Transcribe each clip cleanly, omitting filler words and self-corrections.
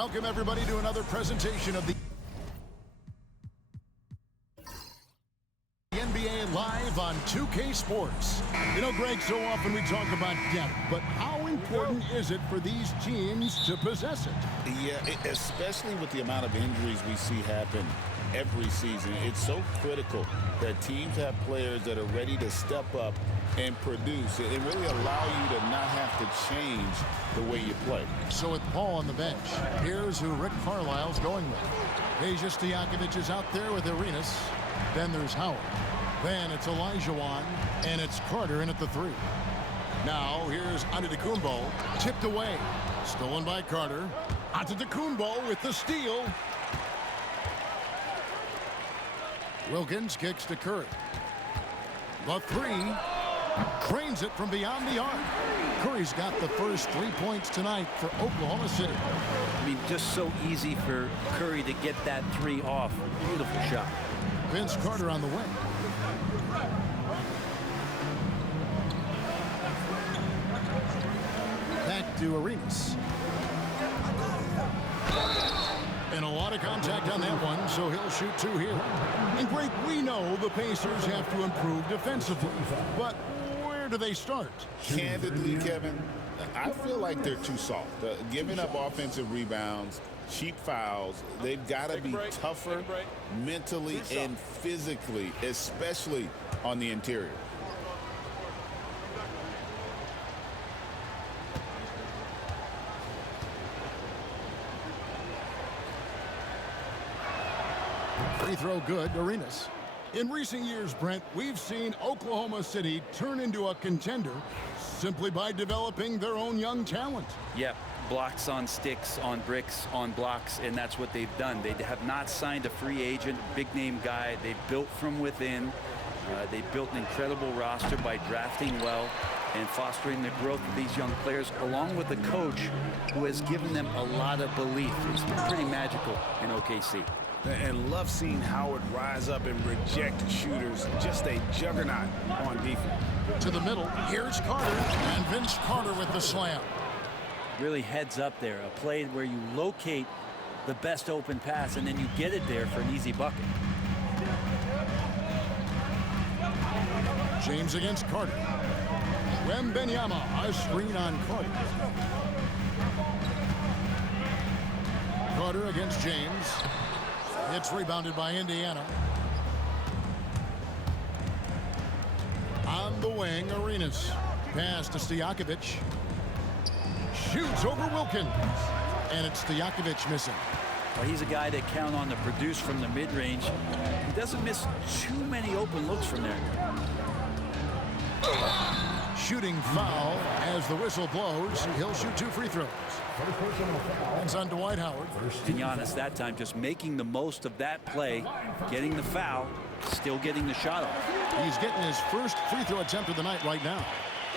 Welcome, everybody, to another presentation of the NBA Live on 2K Sports. You know, Greg, so often we talk about depth, but how important is it for these teams to possess it? Yeah, especially with the amount of injuries we see happen every season. It's so critical that teams have players that are ready to step up and produce and really allow you to not have to change the way you play. So with Paul on the bench, here's who Rick Carlisle's going with. Peja Stojakovic is out there with Arenas. Then there's Howard. Then it's Olajuwon, and it's Carter in at the 3. Now here's Antetokounmpo, tipped away. Stolen by Carter. Antetokounmpo with the steal. Wilkins kicks to Curry. The 3. Cranes it from beyond the arc. Curry's got the first 3 points tonight for Oklahoma City. I mean, just so easy for Curry to get that 3 off. Beautiful shot. Vince Carter on the wing. Back to Arenas. And a lot of contact on that one, so he'll shoot 2 here. And Greg, we know the Pacers have to improve defensively, but where do they start? Candidly, Kevin, I feel like they're too soft. Giving up offensive rebounds, cheap fouls, they've got to be tougher mentally and physically, especially on the interior. Free throw good, Arenas. In recent years, Brent, we've seen Oklahoma City turn into a contender simply by developing their own young talent. Yep, blocks on sticks, on bricks, on blocks, and that's what they've done. They have not signed a free agent, big-name guy. They've built from within. They built an incredible roster by drafting well and fostering the growth of these young players, along with a coach who has given them a lot of belief. It's pretty magical in OKC. And love seeing Howard rise up and reject shooters. Just a juggernaut on defense. To the middle, here's Carter, and Vince Carter with the slam. Really heads up there, a play where you locate the best open pass and then you get it there for an easy bucket. James against Carter. Wembanyama, a screen on Carter. Carter against James. It's rebounded by Indiana. On the wing, Arenas. Pass to Stojakovic. Shoots over Wilkins. And it's Stojakovic missing. Well, he's a guy that count on to produce from the mid-range. He doesn't miss too many open looks from there. Shooting foul as the whistle blows. He'll shoot 2 free throws. It's on Dwight Howard. And Giannis that time just making the most of that play, getting the foul, still getting the shot off. He's getting his first free throw attempt of the night right now.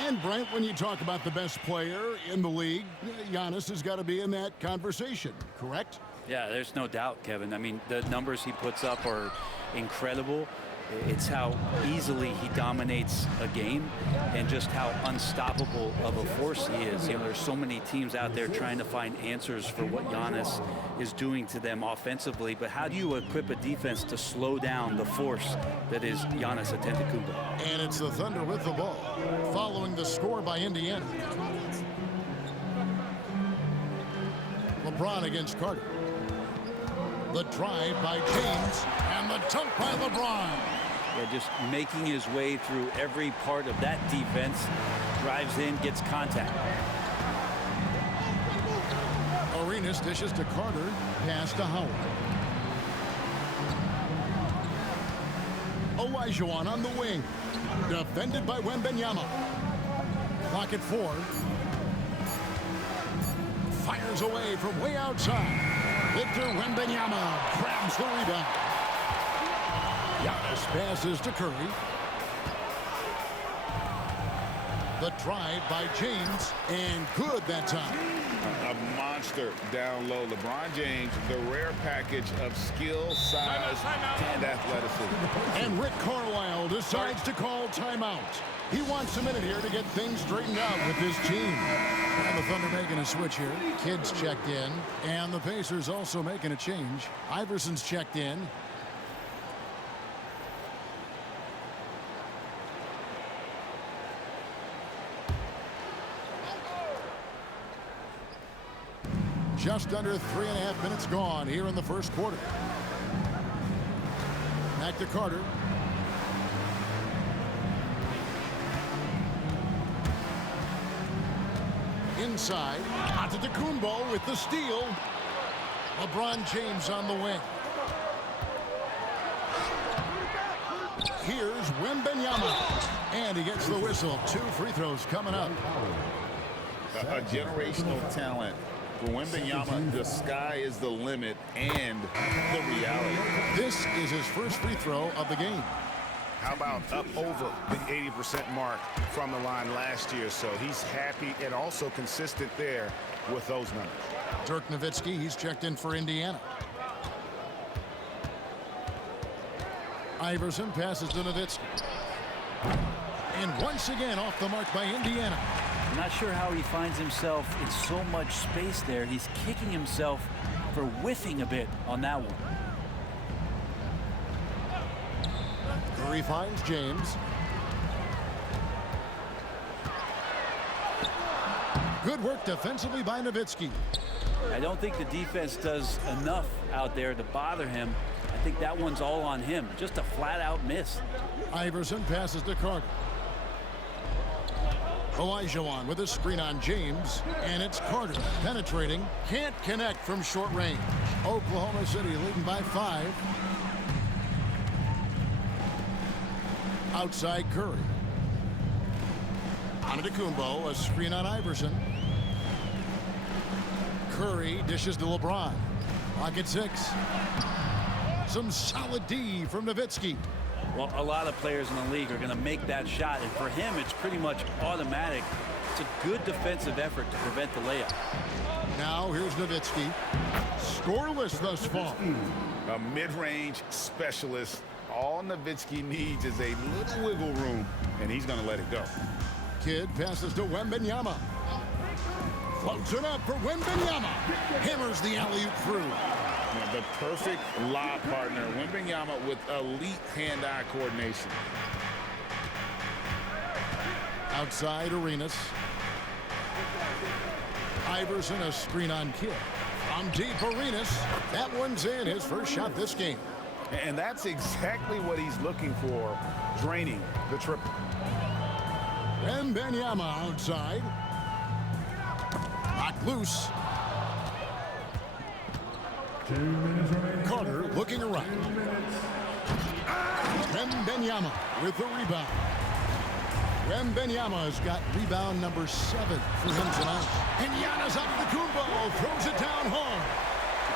And Brent, when you talk about the best player in the league, Giannis has got to be in that conversation, correct? Yeah, there's no doubt, Kevin. I mean, the numbers he puts up are incredible. It's how easily he dominates a game and just how unstoppable of a force he is. You know, there's so many teams out there trying to find answers for what Giannis is doing to them offensively, but how do you equip a defense to slow down the force that is Giannis Antetokounmpo? And it's the Thunder with the ball, following the score by Indiana. LeBron against Carter. The drive by James, and the dunk by LeBron. Yeah, just making his way through every part of that defense, drives in, gets contact. Arenas dishes to Carter, pass to Howard. Olajuwon on the wing, defended by Wembanyama. Clock at 4. Fires away from way outside. Victor Wembanyama grabs the rebound. Giannis passes to Curry. The drive by James, and good that time. A monster down low. LeBron James, the rare package of skill, size, and athleticism. And Rick Carlisle decides to call timeout. He wants a minute here to get things straightened out with his team. And the Thunder making a switch here. Kidd's checked in. And the Pacers also making a change. Iverson's checked in. Just under 3.5 minutes gone here in the first quarter. Back to Carter. Inside. Antetokounmpo with the steal. LeBron James on the wing. Here's Wembanyama. And he gets the whistle. 2 free throws coming up. A generational talent. For Wembanyama, the sky is the limit and the reality. This is his first free throw of the game. How about up over the 80% mark from the line last year? So he's happy and also consistent there with those numbers. Dirk Nowitzki, he's checked in for Indiana. Iverson passes to Nowitzki. And once again off the mark by Indiana. I'm not sure how he finds himself in so much space there. He's kicking himself for whiffing a bit on that one. Curry finds James. Good work defensively by Nowitzki. I don't think the defense does enough out there to bother him. I think that one's all on him. Just a flat-out miss. Iverson passes to Carter. Olajuwon with a screen on James, and it's Carter penetrating. Can't connect from short range. Oklahoma City leading by 5. Outside Curry. Antetokounmpo, a screen on Iverson. Curry dishes to LeBron. Lock at 6. Some solid D from Nowitzki. Well, a lot of players in the league are going to make that shot, and for him, it's pretty much automatic. It's a good defensive effort to prevent the layup. Now here's Nowitzki. Scoreless thus far. A mid-range specialist. All Nowitzki needs is a little wiggle room, and he's going to let it go. Kidd passes to Wembanyama. Floats it up for Wembanyama. Hammers the alley-oop through. The perfect lob partner. Wembanyama with elite hand-eye coordination. Outside Arenas. Iverson, a screen on Kidd. From deep Arenas. That one's in, his first shot this game. And that's exactly what he's looking for, draining the triple. Wembanyama outside. Knocked loose. Carter looking around. Wembanyama with the rebound. Wembanyama has got rebound number 7 for him tonight. And Giannis Antetokounmpo throws it down hard.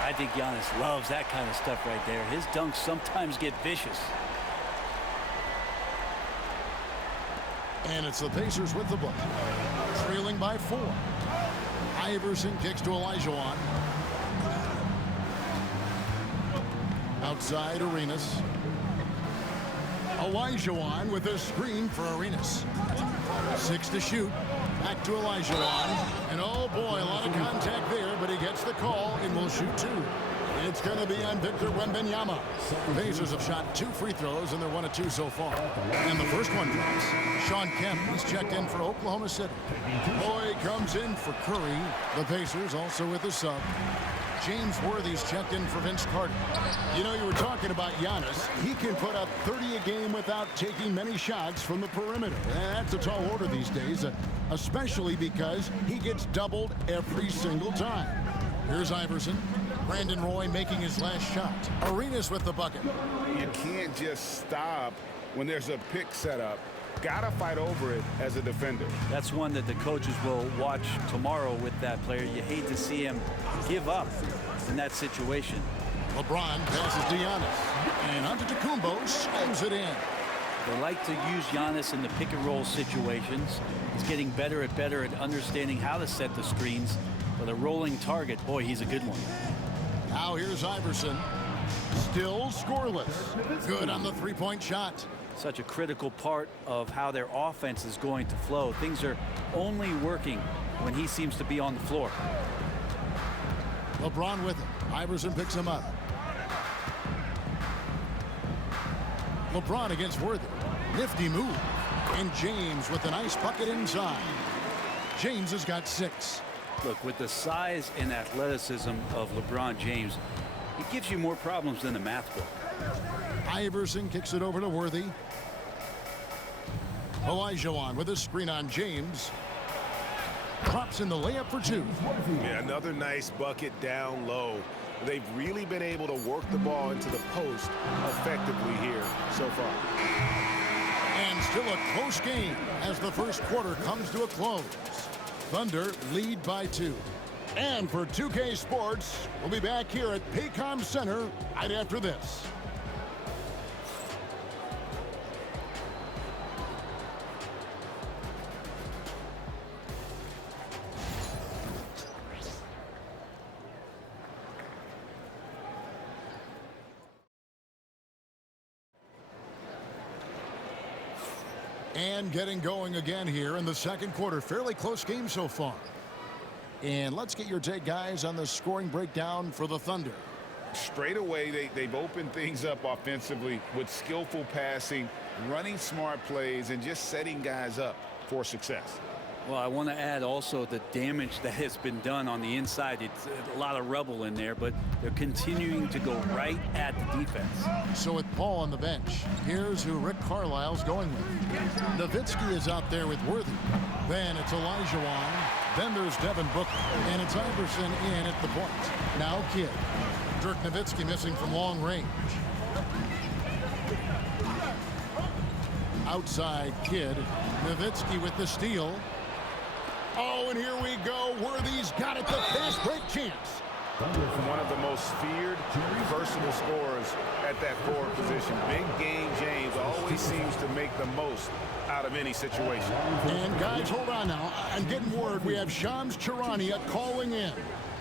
I think Giannis loves that kind of stuff right there. His dunks sometimes get vicious. And it's the Pacers with the ball. Trailing by 4. Iverson kicks to Olajuwon. Outside Arenas. Olajuwon with a screen for Arenas. 6 to shoot. Back to Olajuwon. And oh boy, a lot of contact there, but he gets the call and will shoot 2. It's going to be on Victor Wembanyama. The Pacers have shot 2 free throws, and they're 1 of 2 so far. And the first one drops. Shawn Kemp, he's checked in for Oklahoma City. Boy comes in for Curry. The Pacers also with a sub. James Worthy's checked in for Vince Carter. You know, you were talking about Giannis. He can put up 30 a game without taking many shots from the perimeter. That's a tall order these days, especially because he gets doubled every single time. Here's Iverson. Brandon Roy making his last shot. Arenas with the bucket. You can't just stop when there's a pick set up. Gotta fight over it as a defender. That's one that the coaches will watch tomorrow with that player. You hate to see him give up in that situation. LeBron passes to Giannis. And Antetokounmpo slams it in. They like to use Giannis in the pick and roll situations. He's getting better at understanding how to set the screens. But a rolling target, boy, he's a good one. Now here's Iverson. Still scoreless. Good on the three-point shot. Such a critical part of how their offense is going to flow. Things are only working when he seems to be on the floor. LeBron with it. Iverson picks him up. LeBron against Worthy. Nifty move. And James with a nice bucket inside. James has got 6. Look, with the size and athleticism of LeBron James, it gives you more problems than the math book. Iverson kicks it over to Worthy. Olajuwon with a screen on James. Drops in the layup for 2. Yeah, another nice bucket down low. They've really been able to work the ball into the post effectively here so far. And still a close game as the first quarter comes to a close. Thunder lead by 2. And for 2K Sports, we'll be back here at Paycom Center right after this. And getting going again here in the second quarter. Fairly close game so far. And let's get your take, guys, on the scoring breakdown for the Thunder. Straight away, they've opened things up offensively with skillful passing, running smart plays, and just setting guys up for success. Well, I want to add also the damage that has been done on the inside. It's a lot of rubble in there, but they're continuing to go right at the defense. So with Paul on the bench, here's who Rick Carlisle's going with. Nowitzki is out there with Worthy. Then it's Olajuwon. Then there's Devin Booker. And it's Iverson in at the point. Now Kidd. Dirk Nowitzki missing from long range. Outside Kidd. Nowitzki with the steal. Oh, and here we go. Worthy's got it. The fast break chance. One of the most feared, versatile scorers at that forward position. Big game James always seems to make the most out of any situation. And guys, hold on now. I'm getting word we have Shams Charania calling in.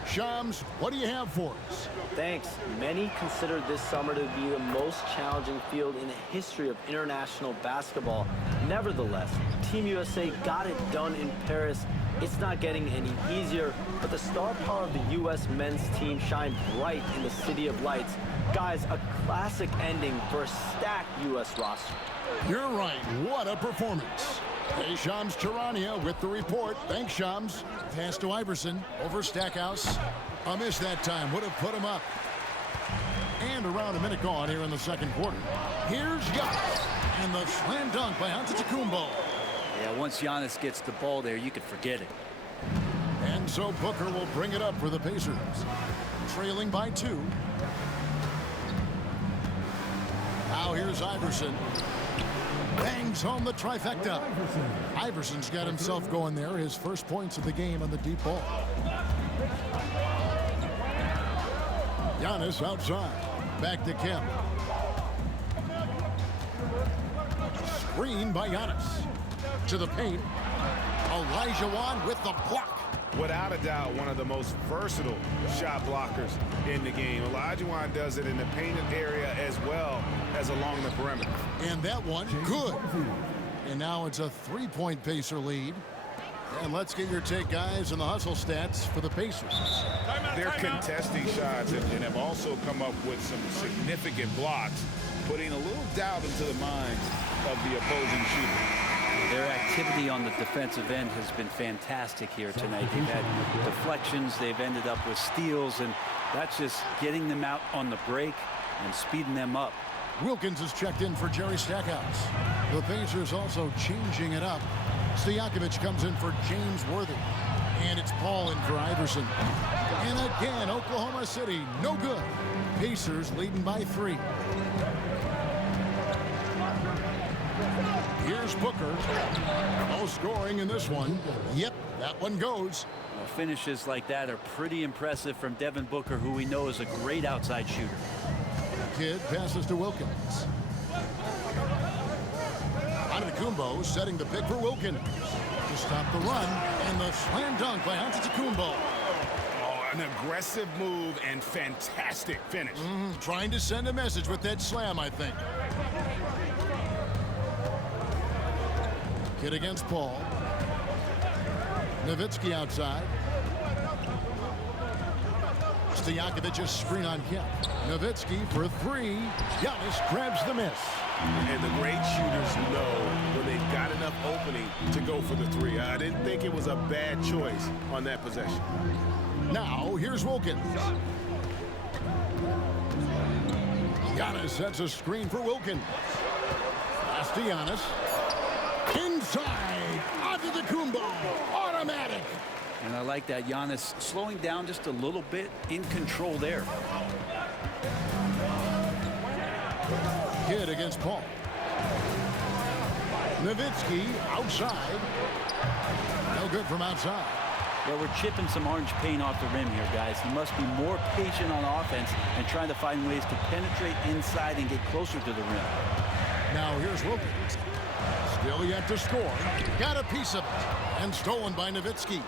Shams, what do you have for us? Thanks. Many consider this summer to be the most challenging field in the history of international basketball. Nevertheless, Team USA got it done in Paris. It's not getting any easier, but the star power of the U.S. men's team shined bright in the City of Lights. Guys, a classic ending for a stacked U.S. roster. You're right. What a performance. Hey, Shams Charania with the report. Thanks, Shams. Pass to Iverson over Stackhouse. A miss that time. Would have put him up. And around a minute gone here in the second quarter. Here's Giannis. And the slam dunk by Antetokounmpo. Yeah, once Giannis gets the ball there, you can forget it. And so Booker will bring it up for the Pacers. Trailing by 2. Now here's Iverson. Bangs home the trifecta. Iverson's got himself going there. His first points of the game on the deep ball. Giannis outside. Back to Kemp. Screen by Giannis. To the paint. Olajuwon with the block. Without a doubt, one of the most versatile shot blockers in the game. Olajuwon does it in the painted area as well as along the perimeter. And that one, good. And now it's a 3-point Pacer lead. And let's get your take, guys, on the hustle stats for the Pacers. They're contesting shots and have also come up with some significant blocks, putting a little doubt into the minds of the opposing shooter. Their activity on the defensive end has been fantastic here tonight. They've had deflections, they've ended up with steals, and that's just getting them out on the break and speeding them up. Wilkins is checked in for Jerry Stackhouse. The Pacers also changing it up. Stojakovic comes in for James Worthy. And it's Paul in for Iverson. And again, Oklahoma City, no good. Pacers leading by 3. Here's Booker. No scoring in this one. Yep, that one goes. Well, finishes like that are pretty impressive from Devin Booker, who we know is a great outside shooter. Kidd passes to Wilkins. Antetokounmpo setting the pick for Wilkins to stop the run, and the slam dunk by Antetokounmpo. An aggressive move and fantastic finish. Trying to send a message with that slam, I think. Kid against Paul. Nowitzki outside. Stojakovic's screen on Kemp. Nowitzki for three. Giannis grabs the miss. And the great shooters know when they've got enough opening to go for the three. I didn't think it was a bad choice on that possession. Now, here's Wilkins. Giannis sets a screen for Wilkins. Pass to Giannis. Inside. Onto the Kumbo. Automatic. And I like that. Giannis slowing down just a little bit, in control there. Kid against Paul. Nowitzki outside. No good from outside. Well, we're chipping some orange paint off the rim here, guys. He must be more patient on offense and trying to find ways to penetrate inside and get closer to the rim. Now here's Wilkins. Still yet to score. Got a piece of it. And stolen by Nowitzki.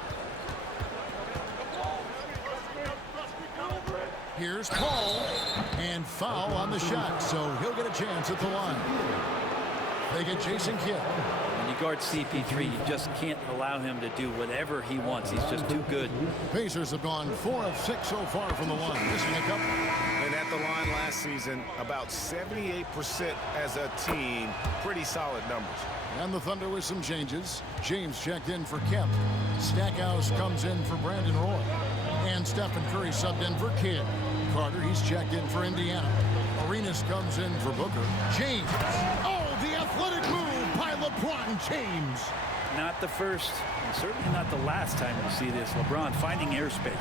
Here's Paul. And foul on the shot, so he'll get a chance at the line. They get Jason Kidd. When you guard CP3, you just can't allow him to do whatever he wants. He's just too good. Pacers have gone 4 of 6 so far from the line. Missing a couple. And at the line last season, about 78% as a team. Pretty solid numbers. And the Thunder with some changes. James checked in for Kemp. Stackhouse comes in for Brandon Roy. And Stephen Curry subbed in for Kidd. Carter, he's checked in for Indiana. Arenas comes in for Booker. James. Oh, the athletic move by LeBron James. Not the first, and certainly not the last time we see this. LeBron finding airspace.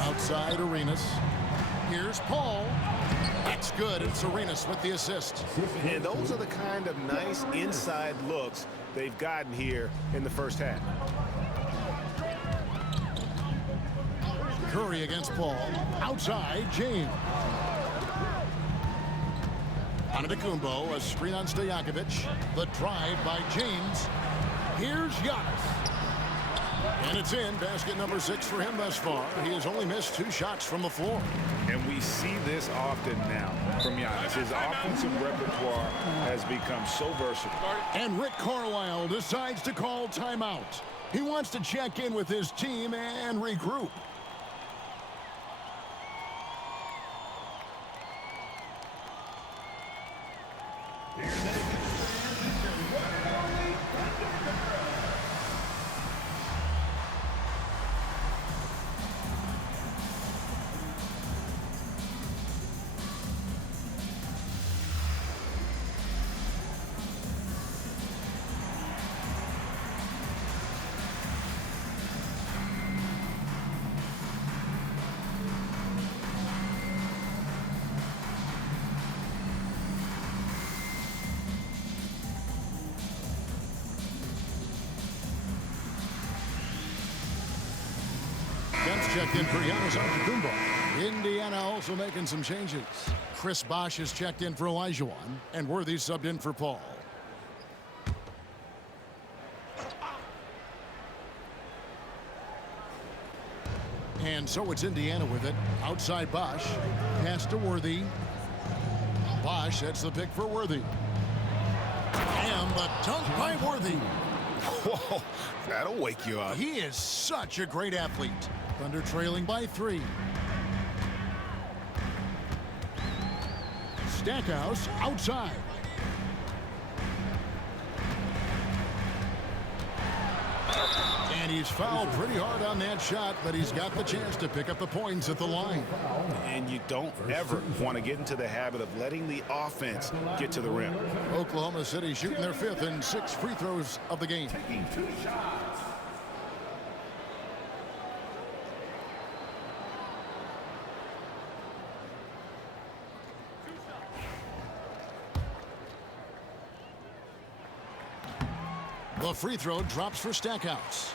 Outside Arenas. Here's Paul. That's good. It's Arenas with the assist. And those are the kind of nice inside looks they've gotten here in the first half. Curry against Paul. Outside, James. Antetokounmpo, a screen on Stojakovic. The drive by James. Here's Giannis. And it's in. Basket number 6 for him thus far. He has only missed 2 shots from the floor. And we see this often now from Giannis. His offensive repertoire has become so versatile. And Rick Carlisle decides to call timeout. He wants to check in with his team and regroup. Kemp's checked in for Giannis Antetokounmpo. Indiana also making some changes. Chris Bosh is checked in for Olajuwon, and Worthy subbed in for Paul. And so it's Indiana with it. Outside Bosh. Pass to Worthy. Bosh sets the pick for Worthy. And the dunk by Worthy. Whoa, that'll wake you up. He is such a great athlete. Thunder trailing by 3. Stackhouse outside. And he's fouled pretty hard on that shot, but he's got the chance to pick up the points at the line. And you don't ever want to get into the habit of letting the offense get to the rim. Oklahoma City shooting their 5th and 6th free throws of the game. The free throw drops for Stackhouse.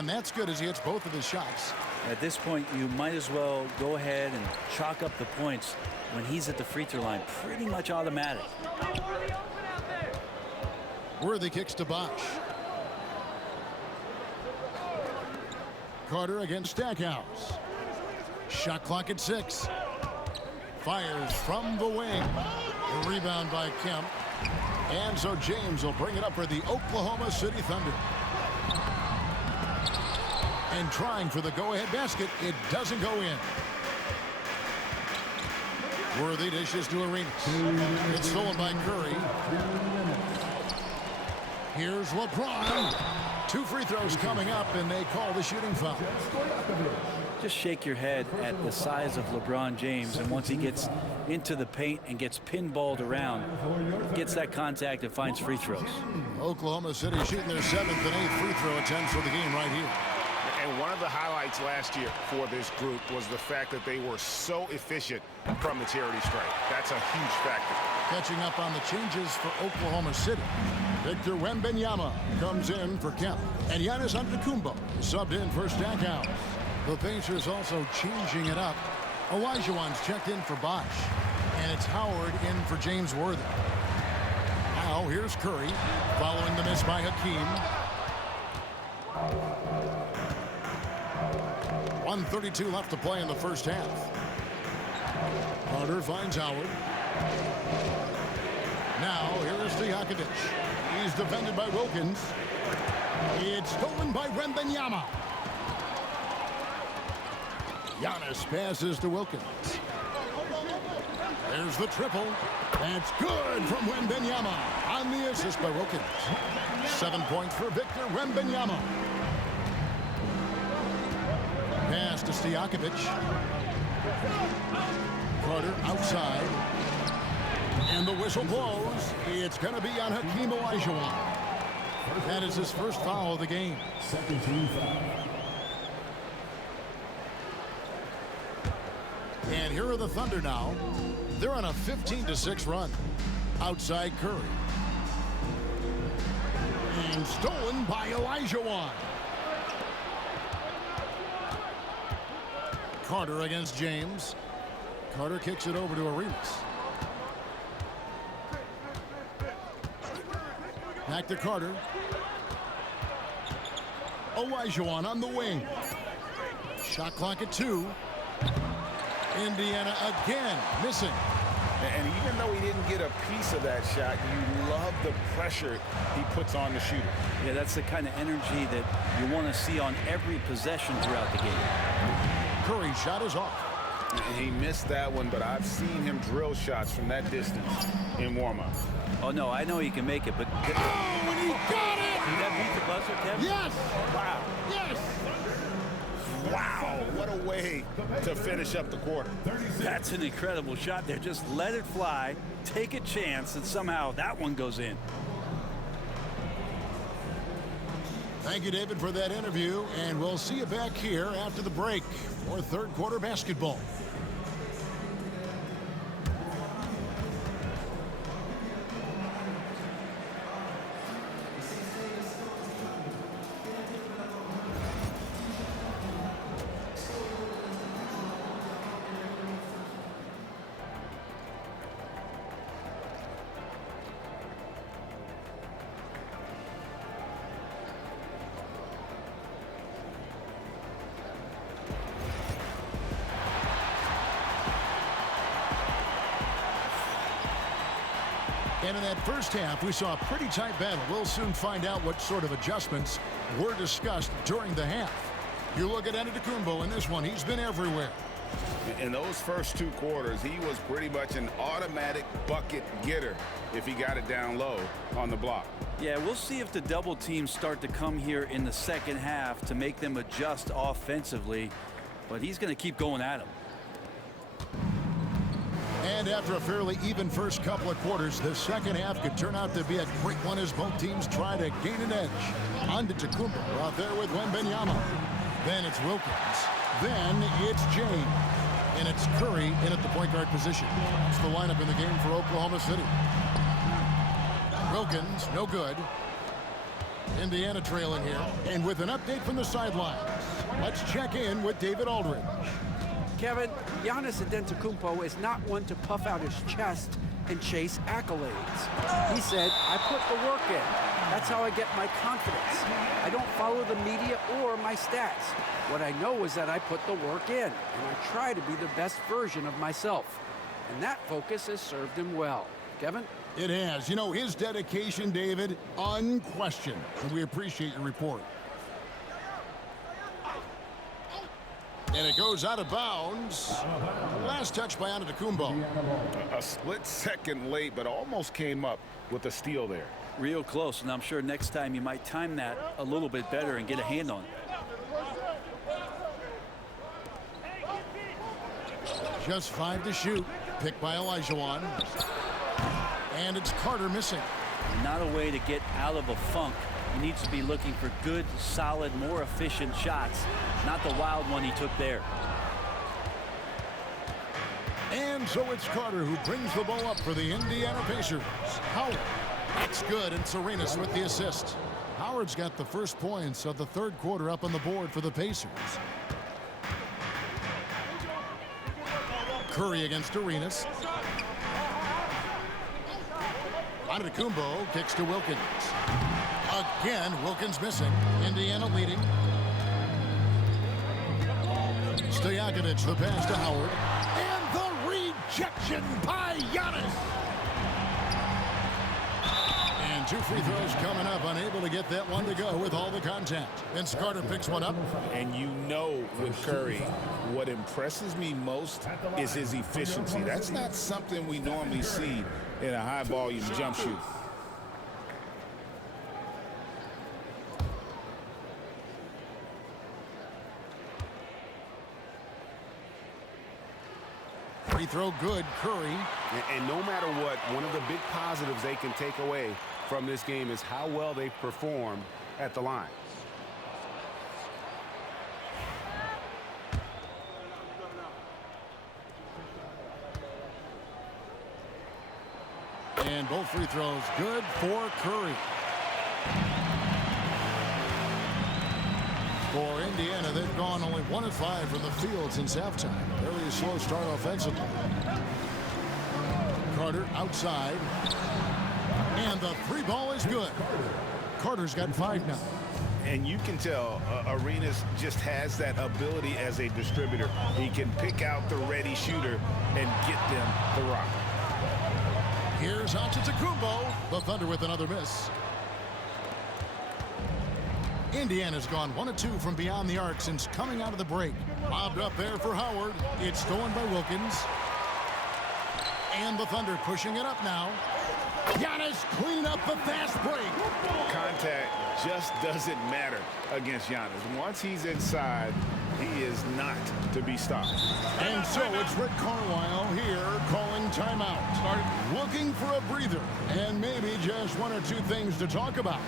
And that's good as he hits both of his shots. At this point, you might as well go ahead and chalk up the points when he's at the free throw line. Pretty much automatic. Worthy kicks to Bosch. Carter against Stackhouse. Shot clock at 6. Fires from the wing. The rebound by Kemp. And so James will bring it up for the Oklahoma City Thunder. And trying for the go-ahead basket. It doesn't go in. Worthy dishes to Arenas. It's stolen by Curry. Here's LeBron. 2 free throws coming up, and they call the shooting foul. Just shake your head at the size of LeBron James, and once he gets into the paint and gets pinballed around, gets that contact and finds free throws. Oklahoma City shooting their 7th and 8th free throw attempts for the game right here. And one of the highlights last year for this group was the fact that they were so efficient from the charity stripe. That's a huge factor. Catching up on the changes for Oklahoma City. Victor Wembanyama comes in for Kemp. And Giannis Antetokounmpo subbed in for Stackhouse. The Pacers also changing it up. Olajuwon's checked in for Bosch. And it's Howard in for James Worthy. Now here's Curry following the miss by Hakeem. 1:32 left to play in the first half. Carter finds Howard. Now here's Stojakovic. He's defended by Wilkins. It's stolen by Wembanyama. Giannis passes to Wilkins. There's the triple. That's good from Wembanyama on the assist by Wilkins. 7 points for Victor Wembanyama. Pass to Stojakovic. Carter outside. And the whistle blows. It's going to be on Hakeem Olajuwon. That is his first foul of the game. Second team foul. And here are the Thunder now. They're on a 15-6 run. Outside Curry. And stolen by Olajuwon. Carter against James. Carter kicks it over to Arenas. Back to Carter. Olajuwon on the wing. Shot clock at 2. Indiana again missing. And even though he didn't get a piece of that shot, you love the pressure he puts on the shooter. Yeah, that's the kind of energy that you want to see on every possession throughout the game. Curry shot is off. And he missed that one, but I've seen him drill shots from that distance in warm-up. Oh, no, I know he can make it, but... Oh, and he got it! Did that beat the buzzer, Kevin? Yes! Wow. Yes! Wow, what a way to finish up the quarter. That's an incredible shot there. Just let it fly, take a chance, and somehow that one goes in. Thank you, David, for that interview, and we'll see you back here after the break for third quarter basketball. And in that first half, we saw a pretty tight battle. We'll soon find out what sort of adjustments were discussed during the half. You look at Antetokounmpo in this one. He's been everywhere. In those first 2 quarters, he was pretty much an automatic bucket getter if he got it down low on the block. Yeah, we'll see if the double teams start to come here in the second half to make them adjust offensively. But he's going to keep going at him. And after a fairly even first couple of quarters, the second half could turn out to be a great one as both teams try to gain an edge. Antetokounmpo out there with Wembanyama. Then it's Wilkins. Then it's James. And it's Curry in at the point guard position. It's the lineup in the game for Oklahoma City. Wilkins, no good. Indiana trailing here. And with an update from the sidelines, let's check in with David Aldridge. Kevin, Giannis Antetokounmpo is not one to puff out his chest and chase accolades. He said, I put the work in. That's how I get my confidence. I don't follow the media or my stats. What I know is that I put the work in, and I try to be the best version of myself. And that focus has served him well. Kevin? It has. You know, his dedication, David, unquestioned. And we appreciate your report. And it goes out of bounds. Last touch by Antetokounmpo. A split second late, but almost came up with a steal there. Real close, and I'm sure next time you might time that a little bit better and get a hand on it. Just 5 to shoot. Picked by Olajuwon. And it's Carter missing. Not a way to get out of a funk. He needs to be looking for good, solid, more efficient shots, not the wild one he took there. And so it's Carter who brings the ball up for the Indiana Pacers. Howard. That's good, and Serenas with the assist. Howard's got the first points of the third quarter up on the board for the Pacers. Curry against Arenas. Antetokounmpo kicks to Wilkins. Again, Wilkins missing. Indiana leading. Stojakovic, the pass to Howard. And the rejection by Giannis. And 2 free throws coming up. Unable to get that one to go with all the contact. Vince Carter picks one up. And you know with Curry, what impresses me most is his efficiency. That's not something we normally see in a high-volume jump shoot. Free throw good, Curry. And no matter what, one of the big positives they can take away from this game is how well they perform at the line. And both free throws good for Curry. For Indiana, they've gone only 1 of 5 from the field since halftime. Very slow start offensively. Carter outside. And the 3 ball is good. Carter's got 5 now. And you can tell Arenas just has that ability as a distributor. He can pick out the ready shooter and get them the rock. Here's Antetokounmpo. The Thunder with another miss. Indiana's gone 1 of 2 from beyond the arc since coming out of the break. Lobbed up there for Howard. It's stolen by Wilkins. And the Thunder pushing it up now. Giannis cleaning up the fast break. Contact just doesn't matter against Giannis. Once he's inside, he is not to be stopped. And so it's Rick Carlisle here calling timeout. Looking for a breather and maybe just 1 or 2 things to talk about.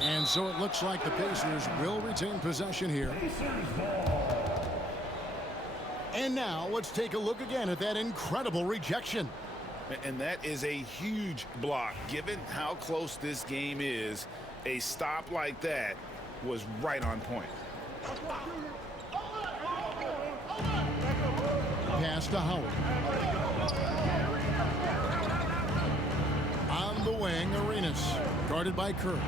And so it looks like the Pacers will retain possession here. And now let's take a look again at that incredible rejection. And that is a huge block. Given how close this game is, a stop like that was right on point. Pass to Howard. On the wing, Arenas. Guarded by Curry.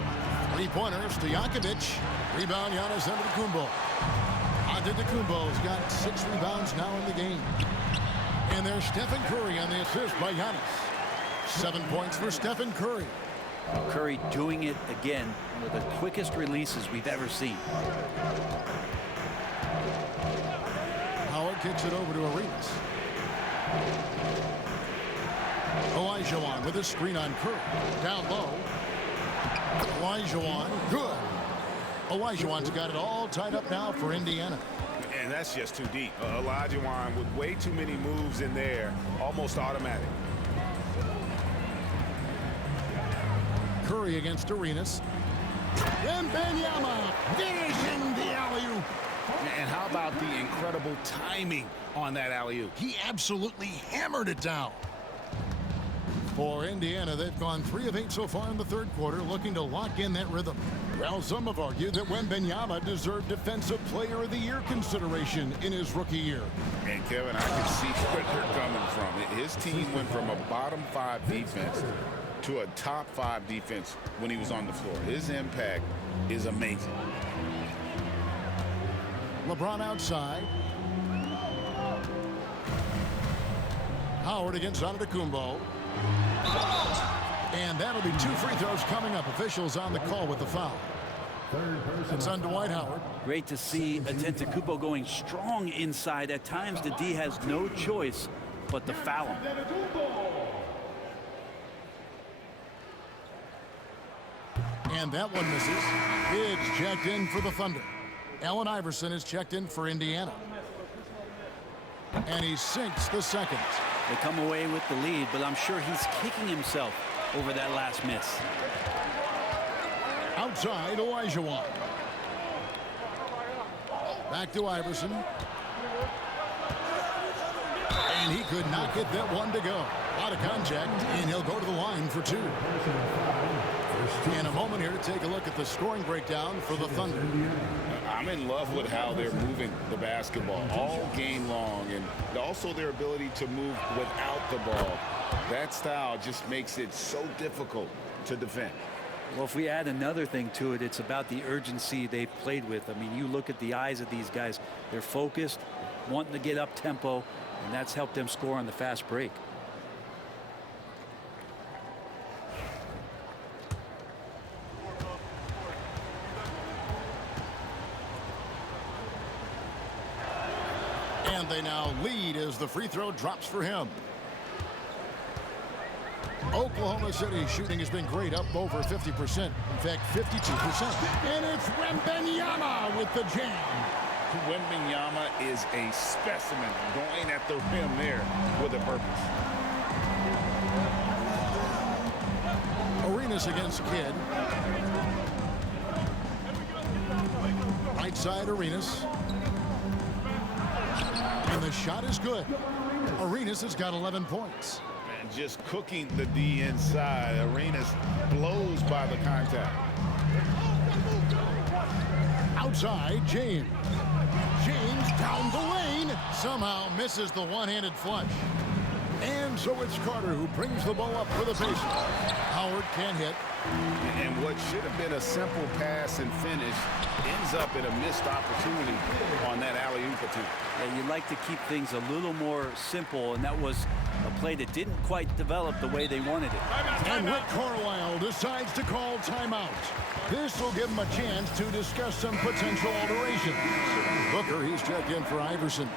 3-pointer, Stojakovic. Rebound, Giannis Antetokounmpo. Antetokounmpo's got 6 rebounds now in the game. And there's Stephen Curry on the assist by Giannis. 7 points for Stephen Curry. Curry doing it again, one of the quickest releases we've ever seen. Howard kicks it over to Arenas. Olajuwon with a screen on Curry. Down low. Olajuwon, good. Olajuwon's got it all tied up now for Indiana. And that's just too deep. Olajuwon with way too many moves in there, almost automatic. Curry against Arenas. Wembanyama finishing the alley-oop. And how about the incredible timing on that alley-oop? He absolutely hammered it down. For Indiana, they've gone 3 of 8 so far in the third quarter, looking to lock in that rhythm. Well, some have argued that Wembanyama deserved Defensive Player of the Year consideration in his rookie year. And Kevin, I can see where they're coming from. His team went from a bottom 5 defense to a top 5 defense when he was on the floor. His impact is amazing. LeBron outside. Howard against Antetokounmpo. And that'll be 2 free throws coming up. Officials on the call with the foul. It's on Dwight Howard. Great to see Antetokounmpo going strong inside. At times, the D has no choice but to foul him. And that one misses. It's checked in for the Thunder. Allen Iverson is checked in for Indiana. And he sinks the second. They come away with the lead, but I'm sure he's kicking himself over that last miss. Outside, Olajuwon. Back to Iverson. And he could not get that one to go. Out of contact, and he'll go to the line for 2. In a moment here to take a look at the scoring breakdown for the Thunder. I'm in love with how they're moving the basketball all game long, and also their ability to move without the ball. That style just makes it so difficult to defend. Well, if we add another thing to it, it's about the urgency they've played with. I mean, you look at the eyes of these guys. They're focused, wanting to get up tempo, and that's helped them score on the fast break. And they now lead as the free throw drops for him. Oklahoma City shooting has been great, up over 50%. In fact, 52%. And it's Wembanyama with the jam. Wembanyama is a specimen going at the rim there with a purpose. Arenas against Kidd. Right side Arenas. And the shot is good. Arenas has got 11 points. And just cooking the D inside. Arenas blows by the contact. Outside, James. James down the lane. Somehow misses the one-handed flush. And so it's Carter who brings the ball up for the Pacers. Howard can't hit. And what should have been a simple pass and finish ends up in a missed opportunity on that alley-oop attempt. Yeah, you'd like to keep things a little more simple, and that was a play that didn't quite develop the way they wanted it. And Rick Carlisle decides to call timeout. This will give him a chance to discuss some potential alterations. Booker, he's checked in for Iverson.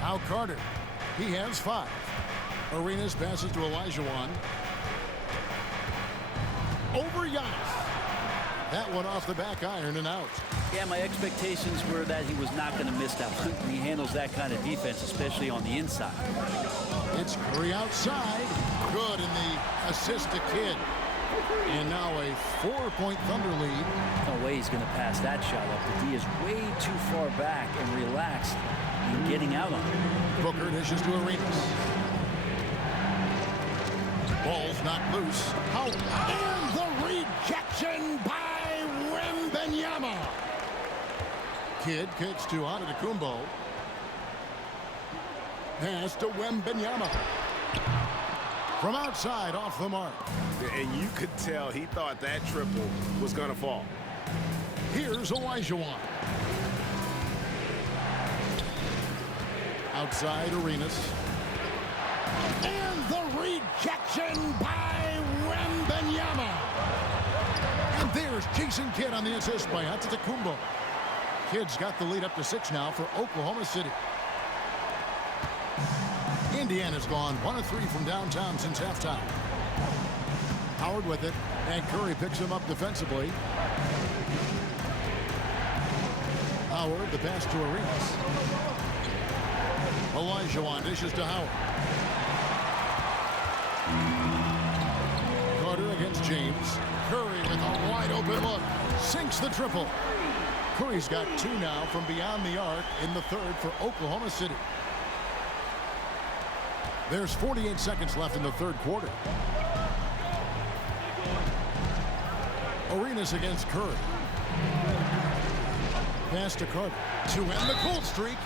Now Carter. He has 5. Arenas passes to Olajuwon. Over Giannis. That one off the back iron and out. Yeah, my expectations were that he was not going to miss that one. He handles that kind of defense, especially on the inside. It's Curry outside. Good, and the assist to Kidd. And now a 4-point Thunder lead. No way he's going to pass that shot up. The D is way too far back and relaxed in getting out on it. Booker dishes to Arenas. Ball's not loose. Out. And the rejection by Wembanyama. Kidd kicks to Antetokounmpo. Pass to Wembanyama. From outside, off the mark. And you could tell he thought that triple was going to fall. Here's Olajuwon. Outside Arenas. And the rejection by Wembanyama. There's Jason Kidd on the assist by Antetokounmpo. Kidd's got the lead up to 6 now for Oklahoma City. Indiana's gone 1 of 3 from downtown since halftime. Howard with it, and Curry picks him up defensively. Howard, the pass to Arenas. Olajuwon dishes to Howard. Carter against James. Curry with a wide open look. Sinks the triple. Curry's got 2 now from beyond the arc in the third for Oklahoma City. There's 48 seconds left in the third quarter. Arenas against Curry. Pass to Carter to end the cold streak.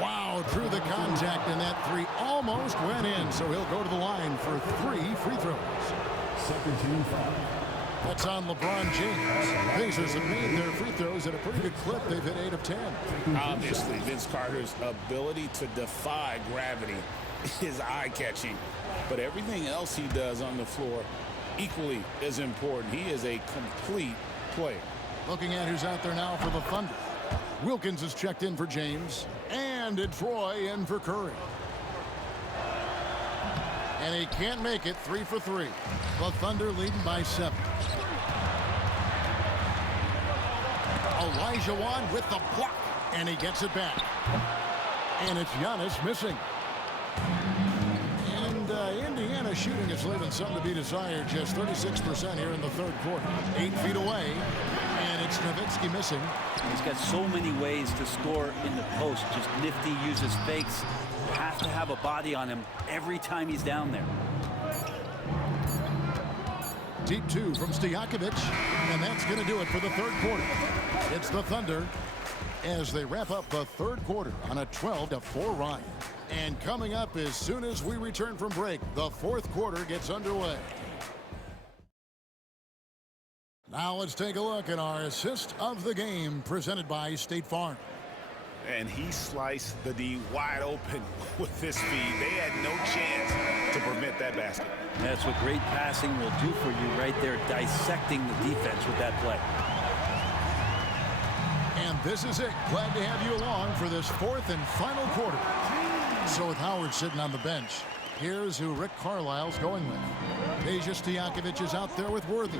Wow, through the contact, and that 3 almost went in, so he'll go to the line for 3 free throws. Second team foul. That's on LeBron James. Pacers have made their free throws at a pretty good clip. They've hit 8 of 10. Obviously, Vince Carter's ability to defy gravity is eye-catching, but everything else he does on the floor equally as important. He is a complete player. Looking at who's out there now for the Thunder. Wilkins is checked in for James, and it's Roy in for Curry. And he can't make it. 3 for 3. The Thunder leading by 7. Olajuwon with the block, and he gets it back. And it's Giannis missing. And Indiana shooting is leaving something to be desired. Just 36% here in the third quarter. 8 feet away, and it's Nowitzki missing. He's got so many ways to score in the post. Just nifty, uses fakes. Has to have a body on him every time he's down there. Deep 2 from Stojakovic, and that's going to do it for the third quarter. It's the Thunder as they wrap up the third quarter on a 12-4 run. And coming up as soon as we return from break, the fourth quarter gets underway. Now let's take a look at our assist of the game presented by State Farm. And he sliced the D wide open with his feed. They had no chance to prevent that basket. That's what great passing will do for you right there, dissecting the defense with that play. And this is it. Glad to have you along for this fourth and final quarter. So with Howard sitting on the bench, here's who Rick Carlisle's going with. Peja Stojakovic is out there with Worthy.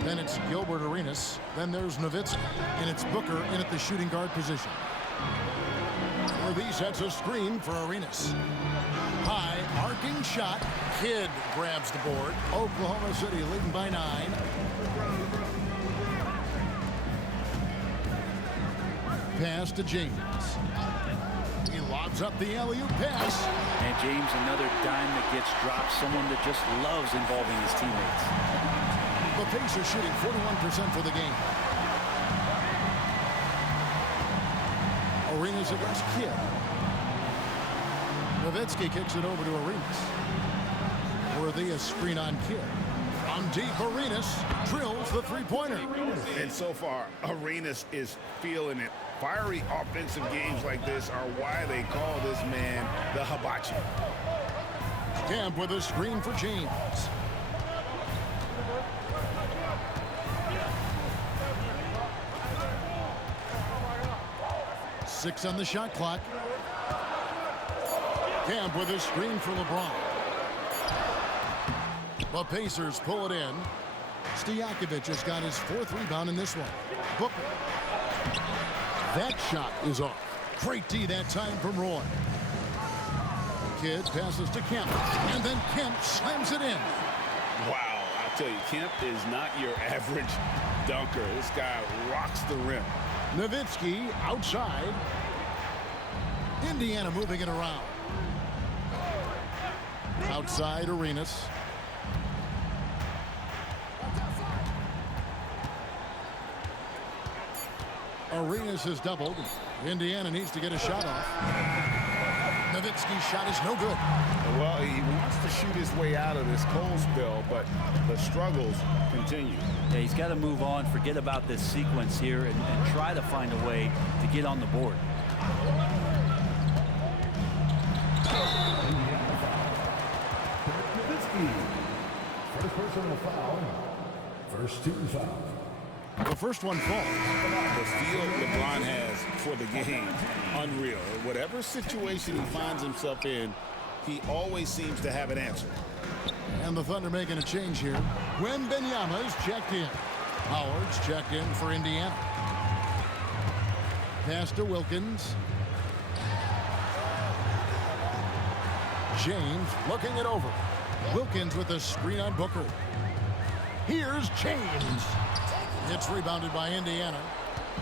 Then it's Gilbert Arenas. Then there's Nowitzki. And it's Booker in at the shooting guard position. Worthy sets a screen for Arenas. High, arcing shot. Kidd grabs the board. Oklahoma City leading by 9. Pass to James. He lobs up the alley-oop pass. And James, another dime that gets dropped. Someone that just loves involving his teammates. The Pacers shooting 41% for the game. Arenas against Kidd. Nowitzki kicks it over to Arenas. Worthy a screen on Kidd. From deep, Arenas drills the three-pointer. And so far, Arenas is feeling it. Fiery offensive games like this are why they call this man the hibachi. Camp with a screen for James. Six on the shot clock. Camp with a screen for LeBron. The Pacers pull it in. Stojakovic has got his 4th rebound in this one. Booker. That shot is off. Great D that time from Roy. Kidd passes to Kemp. And then Kemp slams it in. Wow, I'll tell you, Kemp is not your average dunker. This guy rocks the rim. Nowitzki outside. Indiana moving it around. Outside Arenas. Arenas has doubled. Indiana needs to get a shot off. Nowitzki's shot is no good. Well, he wants to shoot his way out of this cold spell, but the struggles continue. Yeah, he's got to move on, forget about this sequence here, and try to find a way to get on the board. Nowitzki. First personal foul. First team foul. The first one falls. The feel LeBron has for the game, unreal. Whatever situation he finds himself in, he always seems to have an answer. And the Thunder making a change here. Wembanyama's checked in. Howard's checked in for Indiana. Pass to Wilkins. James looking it over. Wilkins with a screen on Booker. Here's James. It's rebounded by Indiana.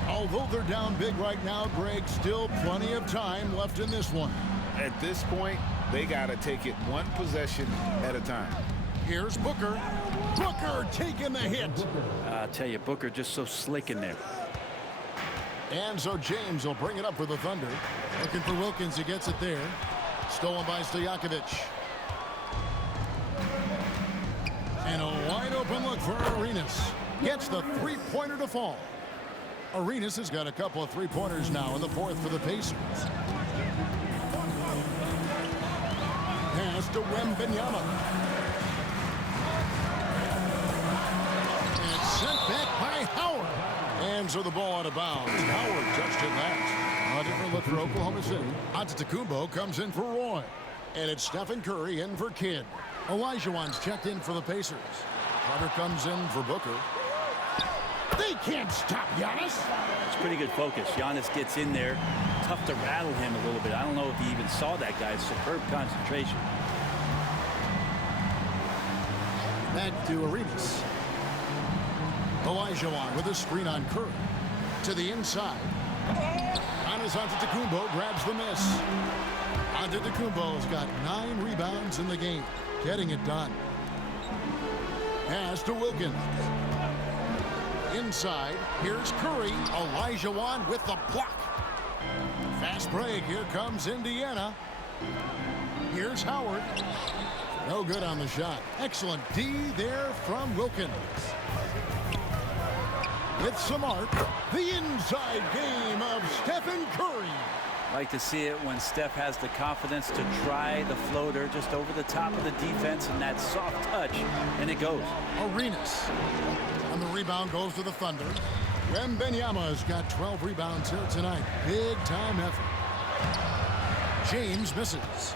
Although they're down big right now, Greg, still plenty of time left in this one. At this point, they got to take it one possession at a time. Here's Booker. Booker taking the hit. I'll tell you, Booker just so slick in there. And so James will bring it up for the Thunder. Looking for Wilkins. He gets it there. Stolen by Stojakovic. And a wide open look for Arenas. Gets the three-pointer to fall. Arenas has got a couple of three-pointers now in the fourth for the Pacers. Pass to Wembanyama. And it's sent back by Howard. And so the ball out of bounds. Howard touched it last. A different look for Oklahoma City. Antetokounmpo comes in for Roy. And it's Stephen Curry in for Kidd. Olajuwon's checked in for the Pacers. Carter comes in for Booker. They can't stop Giannis. It's pretty good focus. Giannis gets in there. Tough to rattle him a little bit. I don't know if he even saw that guy's superb concentration. Back to Arenas. Olajuwon with a screen on Curry. To the inside. Giannis Antetokounmpo grabs the miss. Antetokounmpo's got 9 rebounds in the game. Getting it done. Pass to Wilkins. Inside, here's Curry. Olajuwon with the block. Fast break. Here comes Indiana. Here's Howard. No good on the shot. Excellent D there from Wilkins. With some art, the inside game of Stephen Curry. Like to see it when Steph has the confidence to try the floater just over the top of the defense and that soft touch, and it goes. Arenas. And the rebound goes to the Thunder. Wembanyama's got 12 rebounds here tonight. Big time effort. James misses.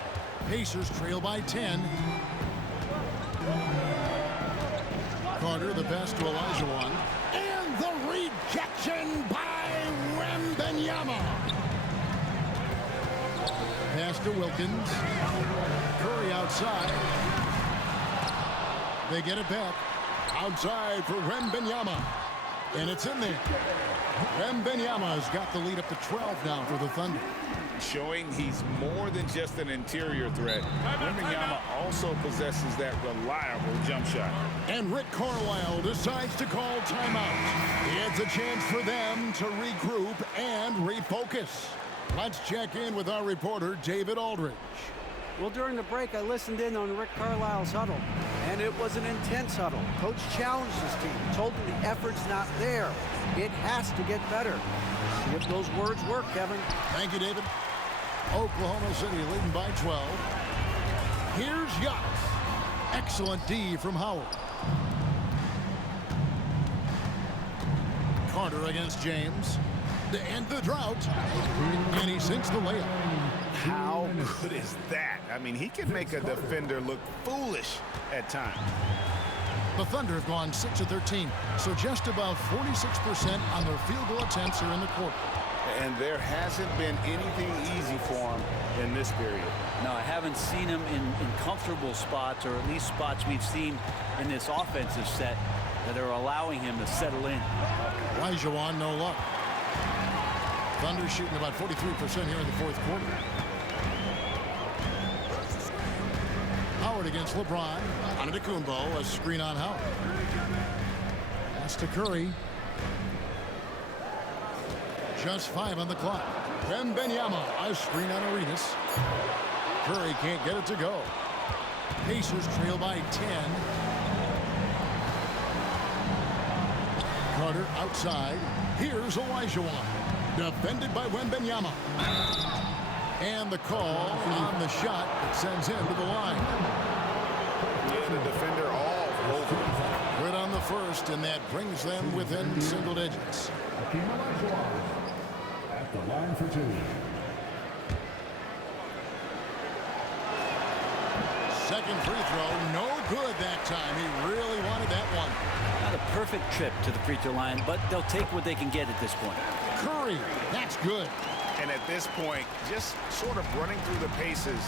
Pacers trail by 10. Carter the pass to Olajuwon. And the rejection by Wembanyama. Pass to Wilkins. Curry outside. They get it back. Outside for Wembanyama. And it's in there. Wembanyama's got the lead up to 12 now for the Thunder. Showing he's more than just an interior threat. Wembanyama also possesses that reliable jump shot. And Rick Carlisle decides to call timeout. It's a chance for them to regroup and refocus. Let's check in with our reporter, David Aldridge. Well, during the break, I listened in on Rick Carlisle's huddle, and it was an intense huddle. Coach challenged his team, told them the effort's not there. It has to get better. See if those words work, Kevin. Thank you, David. Oklahoma City leading by 12. Here's Giannis. Excellent D from Howard. Carter against James. To end the drought. And he sinks the layup. How good is that? I mean, he can make a defender look foolish at times. The Thunder have gone 6 of 13, so just about 46% on their field goal attempts here in the quarter. And there hasn't been anything easy for him in this period. No, I haven't seen him in comfortable spots, or at least spots we've seen in this offensive set that are allowing him to settle in. Olajuwon, no luck. Thunder shooting about 43% here in the fourth quarter. Howard against LeBron. Antetokounmpo, a screen on Howard. Pass to Curry. Just 5 on the clock. Wembanyama, a screen on Arenas. Curry can't get it to go. Pacers trail by 10. Carter outside. Here's Olajuwon. Defended by Wembanyama. And the call on the shot that sends him to the line. Yeah, the defender all over. Good on the first, and that brings them within single digits. At the line for 2. Second free throw, no good that time. He really wanted that one. Not a perfect trip to the free throw line, but they'll take what they can get at this point. Curry, that's good. And at this point, just sort of running through the paces,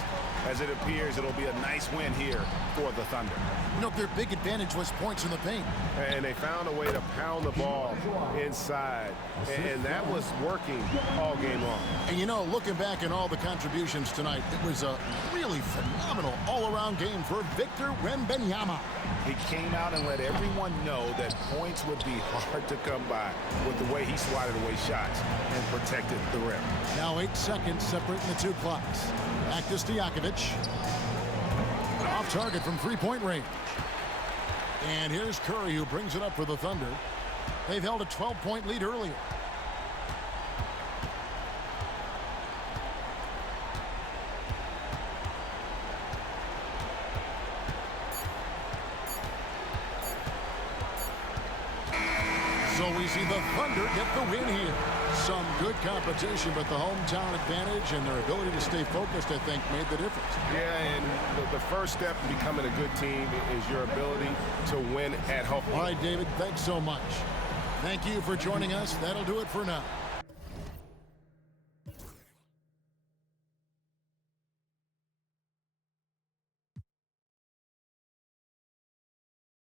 as it appears it'll be a nice win here for the Thunder. You know, their big advantage was points in the paint. And they found a way to pound the ball inside. And that was working all game long. And, you know, looking back at all the contributions tonight, it was a really phenomenal all-around game for Victor Wembanyama. He came out and let everyone know that points would be hard to come by with the way he swatted away shots and protected the rim. Now 8 seconds separating the two clocks. Back to Stojakovic. Off target from three-point range. And here's Curry, who brings it up for the Thunder. They've held a 12-point lead earlier. So we see the Thunder get the win here. Some good competition, but the hometown advantage and their ability to stay focused, I think, made the difference. Yeah, and the first step in becoming a good team is your ability to win at home. All right, David, thanks so much. Thank you for joining us. That'll do it for now.